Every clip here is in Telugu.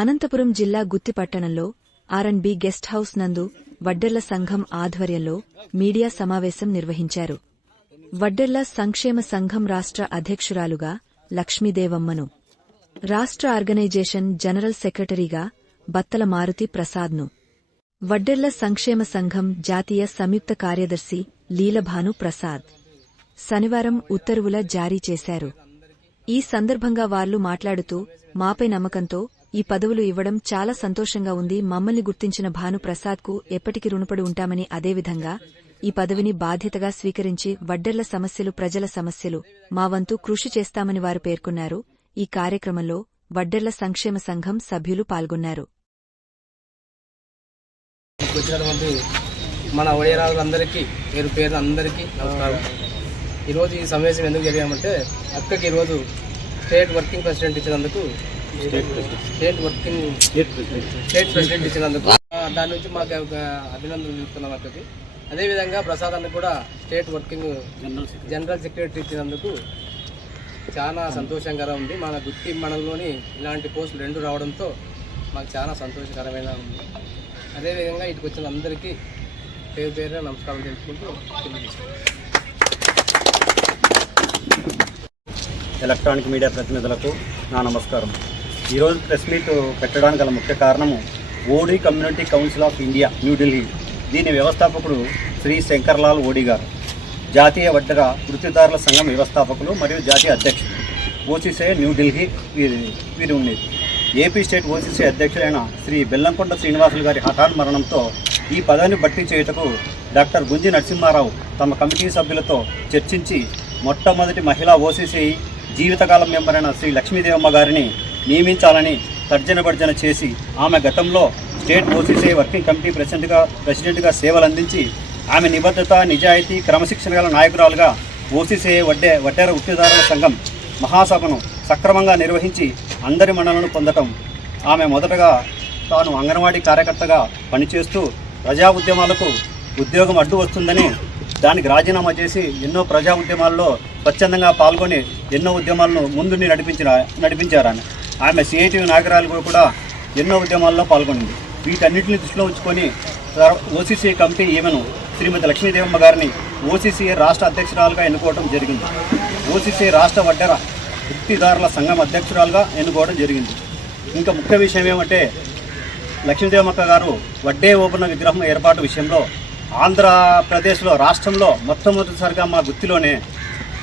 అనంతపురం జిల్లా గుత్తిపట్టణంలో ఆర్&బి గెస్ట్ హౌస్ నందు వడ్డెర్ల సంఘం ఆధ్వర్యంలో మీడియా సమావేశం నిర్వహించారు. వడ్డెర్ల సంక్షేమ సంఘం రాష్ట్ర అధ్యక్షురాలుగా లక్ష్మీదేవమ్మను, రాష్ట్ర ఆర్గనైజేషన్ జనరల్ సెక్రటరీగా బత్తల మారుతి ప్రసాద్ను, వడ్డెర్ల సంక్షేమ సంఘం జాతీయ సంయుక్త కార్యదర్శి లీలభాను ప్రసాద్ శనివారం ఉత్తర్వుల జారీ చేశారు. ఈ సందర్భంగా వాళ్లు మాట్లాడుతూ, మాపై నమ్మకంతో ఈ పదవులు ఇవ్వడం చాలా సంతోషంగా ఉంది. మమ్మల్ని గుర్తించిన భాను ప్రసాద్కు ఎప్పటికీ రుణపడి ఉంటామని, అదేవిధంగా ఈ పదవిని బాధ్యతగా స్వీకరించి వడ్డెర్ల సమస్యలు, ప్రజల సమస్యలు మా వంతు కృషి చేస్తామని వారు పేర్కొన్నారు. ఈ కార్యక్రమంలో వడ్డెర్ల సంక్షేమ సంఘం సభ్యులు పాల్గొన్నారు. మన ఒడియరాజులందరికీ పేరు పేరు అందరికీ నమస్కారం. ఈరోజు ఈ సమావేశం ఎందుకు జరిగామంటే, అక్కకి ఈరోజు స్టేట్ ప్రెసిడెంట్ ఇచ్చినందుకు దాని నుంచి మాకు అభినందనలు తెలుపుతున్నాం అక్కకి. అదేవిధంగా ప్రసాద్ అన్న కూడా స్టేట్ వర్కింగ్ జనరల్ సెక్రటరీ ఇచ్చినందుకు చాలా సంతోషంగా ఉంది. మన గుత్తి మండలంలోని ఇలాంటి పోస్టులు 2 రావడంతో మాకు చాలా సంతోషకరమైన ఉంది. అదేవిధంగా ఇటుకు వచ్చిన అందరికీ పేరు పేరున నమస్కారం తెలుసుకుంటూ ఎలక్ట్రానిక్ మీడియా ప్రతినిధులకు నా నమస్కారం. ఈరోజు ప్రెస్ మీట్ పెట్టడానికి గల ముఖ్య కారణము ఓడి community council of India New Delhi, దీని వ్యవస్థాపకుడు శ్రీ శంకర్లాల్ ఓడి గారు, జాతీయ వడ్డెర వృత్తిదారుల సంఘం వ్యవస్థాపకులు మరియు జాతీయ అధ్యక్షుడు, ఓసీసీ న్యూఢిల్లీ వీరు ఉండేది. ఏపీ స్టేట్ ఓసీసీ అధ్యక్షులైన శ్రీ బెల్లంకొండ శ్రీనివాసులు గారి హఠాన్ మరణంతో ఈ పదవిని భర్తీ చేయుటకు డాక్టర్ గుంజి నరసింహారావు తమ కమిటీ సభ్యులతో చర్చించి మొట్టమొదటి మహిళా ఓసీసీ జీవితకాలం మెంబర్ అయిన శ్రీ లక్ష్మీదేవమ్మ గారిని నియమించాలని తర్జనభర్జన చేసి, ఆమె గతంలో స్టేట్ ఓసీసీ వర్కింగ్ కమిటీ ప్రెసిడెంట్గా సేవలు అందించి ఆమె నిబద్ధత, నిజాయితీ, క్రమశిక్షణ గల నాయకురాలుగా ఓసీసీ వడ్డెర వృత్తిదారుల సంఘం మహాసభను సక్రమంగా నిర్వహించి అందరి మన్ననలను పొందటం. ఆమె మొదటగా తాను అంగన్వాడీ కార్యకర్తగా పనిచేస్తూ ప్రజా ఉద్యమాలకు ఉద్యోగం అడ్డు వస్తుందని దానికి రాజీనామా చేసి ఎన్నో ప్రజా ఉద్యమాల్లో స్వచ్ఛందంగా పాల్గొని ఎన్నో ఉద్యమాలను ముందుని నడిపించారు. ఆమె సిఐటియు నాయకురాలు కూడా ఎన్నో ఉద్యమాల్లో పాల్గొనింది. వీటన్నిటిని దృష్టిలో ఉంచుకొని ఓసీసీ కమిటీ ఈమెను శ్రీమతి లక్ష్మీదేవమ్మ గారిని ఓసీసీ రాష్ట్ర అధ్యక్షురాలుగా ఎన్నుకోవడం జరిగింది. ఓసీసీ రాష్ట్ర వడ్డెర వృత్తిదారుల సంఘం అధ్యక్షురాలుగా ఎన్నుకోవడం జరిగింది. ఇంకా ముఖ్య విషయం ఏమంటే, లక్ష్మీదేవమ్మ గారు వడ్డే ఓపెన విగ్రహం ఏర్పాటు విషయంలో ఆంధ్రప్రదేశ్లో రాష్ట్రంలో మొట్టమొదటిసారిగా మా గుత్తిలోనే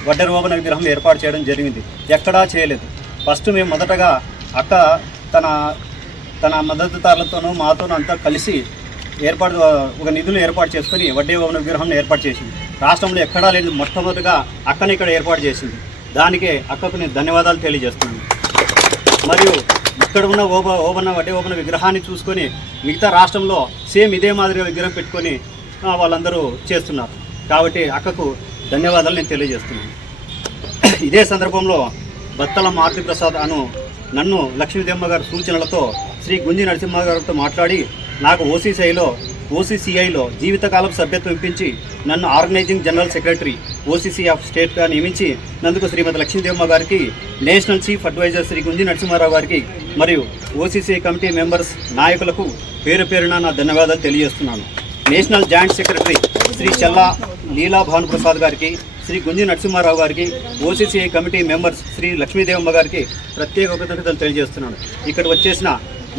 వడ్డెర ఓపెన విగ్రహం ఏర్పాటు చేయడం జరిగింది. ఎక్కడా చేయలేదు. ఫస్ట్ మేము మొదటగా అక్క తన మద్దతుదారులతోనూ మాతోనూ అంతా కలిసి ఒక నిధులు ఏర్పాటు చేసుకుని వడ్డే ఓపెన విగ్రహం ఏర్పాటు చేసింది. రాష్ట్రంలో ఎక్కడా లేదు. మొట్టమొదటిగా అక్కని ఇక్కడ ఏర్పాటు చేసింది. దానికే అక్కకు నేను ధన్యవాదాలు తెలియజేస్తున్నాను. మరియు ఇక్కడ ఉన్న వడ్డే ఓపెన విగ్రహాన్ని చూసుకొని మిగతా రాష్ట్రంలో సేమ్ ఇదే మాదిరిగా విగ్రహం పెట్టుకొని వాళ్ళందరూ చేస్తున్నారు. కాబట్టి అక్కకు ధన్యవాదాలు నేను తెలియజేస్తున్నాను. ఇదే సందర్భంలో బత్తల మారుతి ప్రసాద్ నన్ను లక్ష్మీదేవమ్మ గారి సూచనలతో శ్రీ గుంజి నరసింహ గారితో మాట్లాడి నాకు ఓసీసీఐలో జీవితకాలం సభ్యత్వం ఇప్పించి నన్ను organizing general secretary OCC of స్టేట్గా నియమించి నందుకు శ్రీమతి లక్ష్మీదేవమ్మ గారికి, national chief advisor Shri Gunji Narasimharao గారికి మరియు ఓసీసీ కమిటీ మెంబర్స్ నాయకులకు పేరు పేరున నా ధన్యవాదాలు తెలియజేస్తున్నాను. National joint secretary Shri Challa Leela Bhanu Prasad గారికి, శ్రీ గుంజి నరసింహారావు గారికి, OCC committee members Shri Lakshmidevamma గారికి ప్రత్యేక కృతజ్ఞతలు తెలియజేస్తున్నాను. ఇక్కడ వచ్చేసిన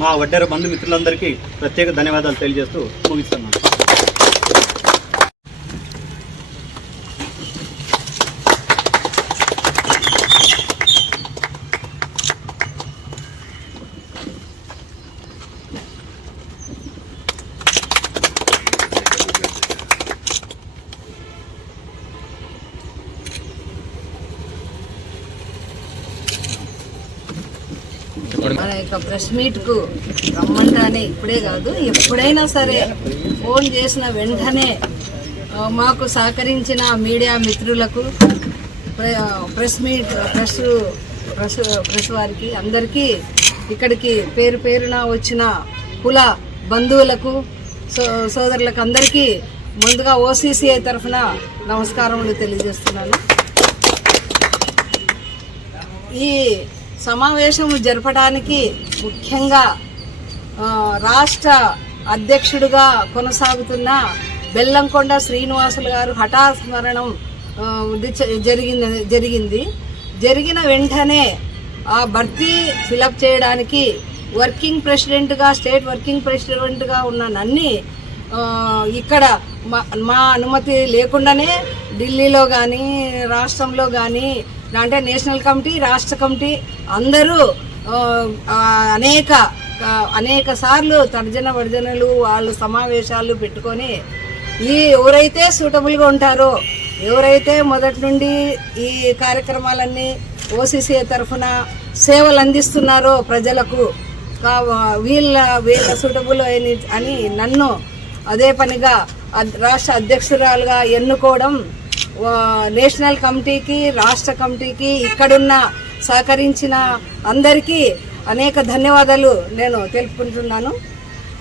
మా వడ్డెర బంధుమిత్రులందరికీ ప్రత్యేక ధన్యవాదాలు తెలియజేస్తూ ముగిస్తున్నాను. మన యొక్క ప్రెస్ మీట్కు రమ్మంటానే ఇప్పుడే కాదు, ఎప్పుడైనా సరే ఫోన్ చేసిన వెంటనే మాకు సహకరించిన మీడియా మిత్రులకు, ప్రెస్ వారికి అందరికీ, ఇక్కడికి పేరు పేరున వచ్చిన కుల బంధువులకు, సోదరులకు అందరికీ ముందుగా ఓసీసీఐ తరఫున నమస్కారములు తెలియజేస్తున్నాను. ఈ సమావేశం జరపడానికి ముఖ్యంగా రాష్ట్ర అధ్యక్షుడిగా కొనసాగుతున్న బెల్లంకొండ శ్రీనివాసులు గారు హఠాత్ మరణం జరిగిన వెంటనే ఆ భర్తీ ఫిలప్ చేయడానికి వర్కింగ్ ప్రెసిడెంట్గా స్టేట్ వర్కింగ్ ప్రెసిడెంట్గా ఉన్న నన్ని ఇక్కడ మా అనుమతి లేకుండానే ఢిల్లీలో కానీ రాష్ట్రంలో కానీ అంటే నేషనల్ కమిటీ రాష్ట్ర కమిటీ అందరూ అనేక సార్లు తర్జన వర్జనలు వాళ్ళు సమావేశాలు పెట్టుకొని ఎవరైతే సూటబుల్గా ఉంటారో ఎవరైతే మొదటి నుండి ఈ కార్యక్రమాలన్నీ ఓసీసీ తరఫున సేవలు అందిస్తున్నారో ప్రజలకు వీళ్ళ సూటబుల్ అని నన్ను అదే పనిగా రాష్ట్ర అధ్యక్షురాలుగా ఎన్నుకోవడం నేషనల్ కమిటీకి రాష్ట్ర కమిటీకి ఇక్కడున్న సహకరించిన అందరికీ అనేక ధన్యవాదాలు నేను తెలుపుకుంటున్నాను.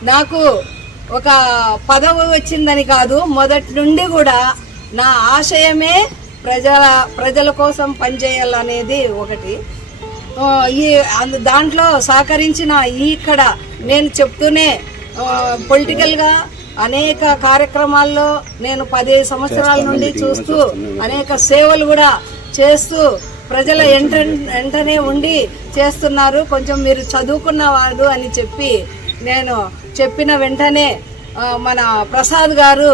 నాకు ఒక పదవి వచ్చిందని కాదు, మొదటి నుండి కూడా నా ఆశయమే ప్రజల కోసం పనిచేయాలనేది ఒకటి. దాంట్లో సహకరించిన ఇక్కడ నేను చెప్తూనే పొలిటికల్గా అనేక కార్యక్రమాల్లో నేను 10 సంవత్సరాల నుండి చూస్తూ అనేక సేవలు కూడా చేస్తూ ప్రజల వెంటనే ఉండి చేస్తున్నారు. కొంచెం మీరు చదువుకున్నవాడు అని చెప్పి నేను చెప్పిన వెంటనే మన ప్రసాద్ గారు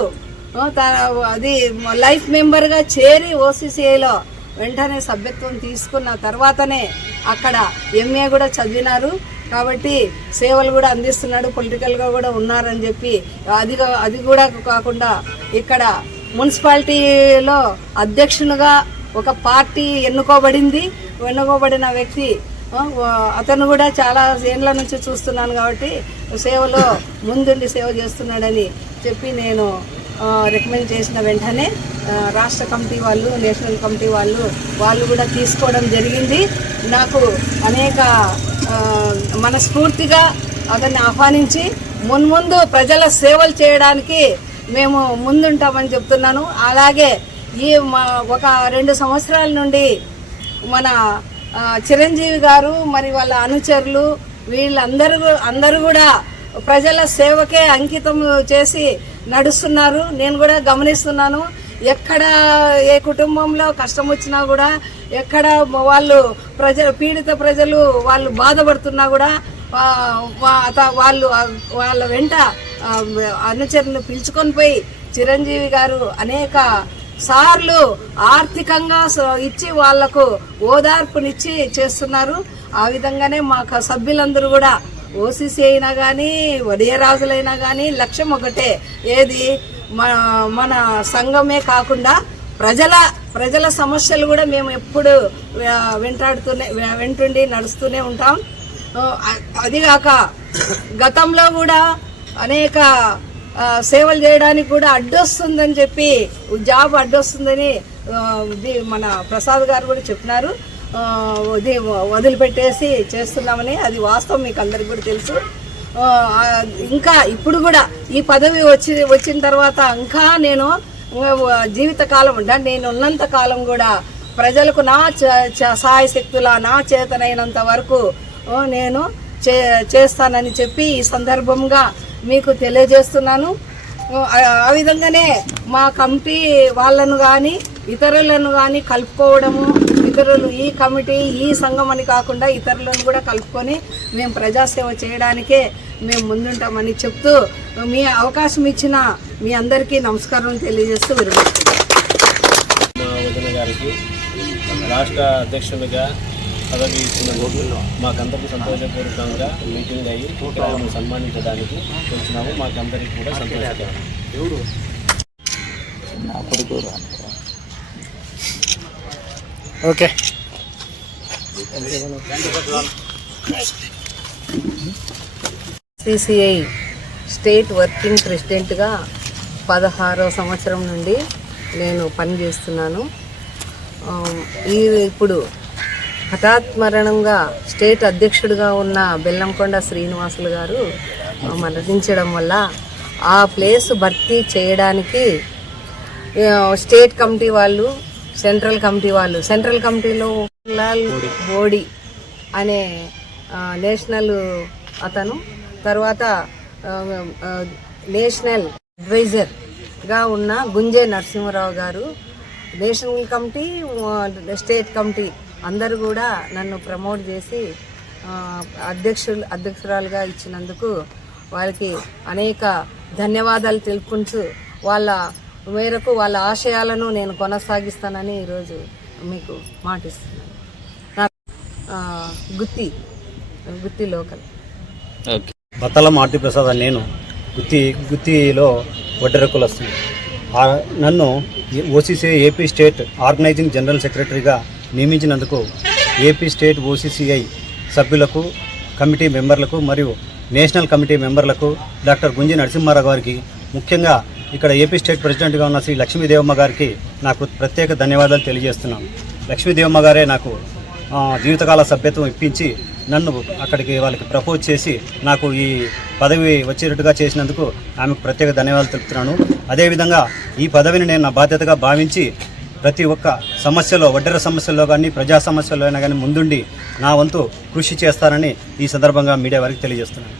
అది లైఫ్ మెంబర్గా చేరి ఓసీసీఐలో వెంటనే సభ్యత్వం తీసుకున్న తర్వాతనే అక్కడ ఎంఏ కూడా చదివినారు. కాబట్టి సేవలు కూడా అందిస్తున్నాడు, పొలిటికల్గా కూడా ఉన్నారని చెప్పి అది కూడా కాకుండా ఇక్కడ మున్సిపాలిటీలో అధ్యక్షునిగా ఒక పార్టీ ఎన్నుకోబడిన వ్యక్తి అతను కూడా చాలా ఏళ్ళ నుంచి చూస్తున్నాను కాబట్టి సేవలో ముందుండి సేవ చేస్తున్నాడని చెప్పి నేను రికమెండ్ చేసిన వెంటనే రాష్ట్ర కమిటీ వాళ్ళు నేషనల్ కమిటీ వాళ్ళు కూడా తీసుకోవడం జరిగింది. నాకు అనేక మనస్ఫూర్తిగా అతన్ని ఆహ్వానించి మున్ముందు ప్రజల సేవలు చేయడానికి మేము ముందుంటామని చెప్తున్నాను. అలాగే ఒక 2 సంవత్సరాల నుండి మన చిరంజీవి గారు మరి వాళ్ళ అనుచరులు వీళ్ళందరూ కూడా ప్రజల సేవకే అంకితం చేసి నడుస్తున్నారు. నేను కూడా గమనిస్తున్నాను. ఎక్కడ ఏ కుటుంబంలో కష్టం వచ్చినా కూడా ఎక్కడ వాళ్ళు పీడిత ప్రజలు వాళ్ళు బాధపడుతున్నా కూడా వాళ్ళ వెంట అనుచరులను పిలుచుకొని పోయి చిరంజీవి గారు అనేక సార్లు ఆర్థికంగా ఇచ్చి వాళ్లకు ఓదార్పునిచ్చి చేస్తున్నారు. ఆ విధంగానే మా సభ్యులందరూ కూడా ఓసీసీ అయినా కానీ వడియరాజులైనా కానీ లక్ష్యం ఒకటే, ఏది మన సంఘమే కాకుండా ప్రజల సమస్యలు కూడా మేము ఎప్పుడు వెంటుండి నడుస్తూనే ఉంటాం. అదిగాక గతంలో కూడా అనేక సేవలు చేయడానికి కూడా అడ్డొస్తుందని చెప్పి జాబ్ అడ్డొస్తుందని మన ప్రసాద్ గారు కూడా చెప్పినారు. వదిలిపెట్టేసి చేస్తున్నామని, అది వాస్తవం, మీకు అందరికి కూడా తెలుసు. ఇంకా ఇప్పుడు కూడా ఈ పదవి వచ్చిన తర్వాత ఇంకా నేను జీవితకాలం నేను ఉన్నంత కాలం కూడా ప్రజలకు నా సాయశక్తుల నా చేతనైనంత వరకు నేను చేస్తానని చెప్పి ఈ సందర్భంగా మీకు తెలియజేస్తున్నాను. ఆ విధంగానే మా కమిటీ వాళ్ళను కానీ ఇతరులను కానీ కలుపుకోవడము, ఇతరులు ఈ కమిటీ ఈ సంఘం అని కాకుండా ఇతరులను కూడా కలుపుకొని మేము ప్రజాసేవ చేయడానికే మేము ముందుంటామని చెప్తూ మీ అవకాశం ఇచ్చిన మీ అందరికీ నమస్కారం తెలియజేస్తూ విరమిస్తున్నాను. మా వదిన గారికి రాష్ట్ర అధ్యక్షులుగా పదవి ఇచ్చినందుకు మాకందరికీ సంతోషపూర్వకంగా మీటింగ్ అయ్యి ఇక్కడ సన్మానించడానికి వచ్చినాము. మాకందరికీ కూడా సంతోషకరం. ఓకే, సిసిఐ స్టేట్ వర్కింగ్ ప్రెసిడెంట్గా 16వ సంవత్సరం నుండి నేను పనిచేస్తున్నాను. ఇప్పుడు హఠాత్ మరణంగా స్టేట్ అధ్యక్షుడిగా ఉన్న బెల్లంకొండ శ్రీనివాసులు గారు మరణించడం వల్ల ఆ ప్లేస్ భర్తీ చేయడానికి స్టేట్ కమిటీ వాళ్ళు సెంట్రల్ కమిటీలో లాల్ బోడి అనే నేషనల్ అతను తర్వాత నేషనల్ అడ్వైజర్గా ఉన్న గుంజే నరసింహారావు గారు, నేషనల్ కమిటీ, స్టేట్ కమిటీ అందరూ కూడా నన్ను ప్రమోట్ చేసి అధ్యక్షురాలుగా ఇచ్చినందుకు వారికి అనేక ధన్యవాదాలు తెలుపుకుంటూ వాళ్ళ మేరకు వాళ్ళ ఆశయాలను నేను కొనసాగిస్తానని ఈరోజు మీకు మాటిస్తున్నాను. గుత్తి లోకల్. బత్తల మారుతి ప్రసాద్ అని నేను గుత్తిలో వడ్డెర కులస్తుని. నన్ను OCCI AP state organising general సెక్రటరీగా నియమించినందుకు ఏపీ స్టేట్ ఓసీసీఐ సభ్యులకు, కమిటీ మెంబర్లకు మరియు నేషనల్ కమిటీ మెంబర్లకు, డాక్టర్ గుంజి నరసింహారావు గారికి, ముఖ్యంగా ఇక్కడ ఏపీ స్టేట్ ప్రెసిడెంట్గా ఉన్న శ్రీ లక్ష్మీదేవమ్మ గారికి నాకు ప్రత్యేక ధన్యవాదాలు తెలియజేస్తున్నాను. లక్ష్మీదేవమ్మ గారే నాకు జీవితకాల సభ్యత్వం ఇప్పించి నన్ను అక్కడికి వాళ్ళకి ప్రపోజ్ చేసి నాకు ఈ పదవి వచ్చేటట్టుగా చేసినందుకు ఆమెకు ప్రత్యేక ధన్యవాదాలు తెలుపుతున్నాను. అదేవిధంగా ఈ పదవిని నేను నా బాధ్యతగా భావించి ప్రతి ఒక్క సమస్యలో, వడ్డెర సమస్యల్లో కానీ ప్రజా సమస్యల్లో అయినా కానీ ముందుండి నా వంతు కృషి చేస్తానని ఈ సందర్భంగా మీడియా వారికి తెలియజేస్తున్నాను.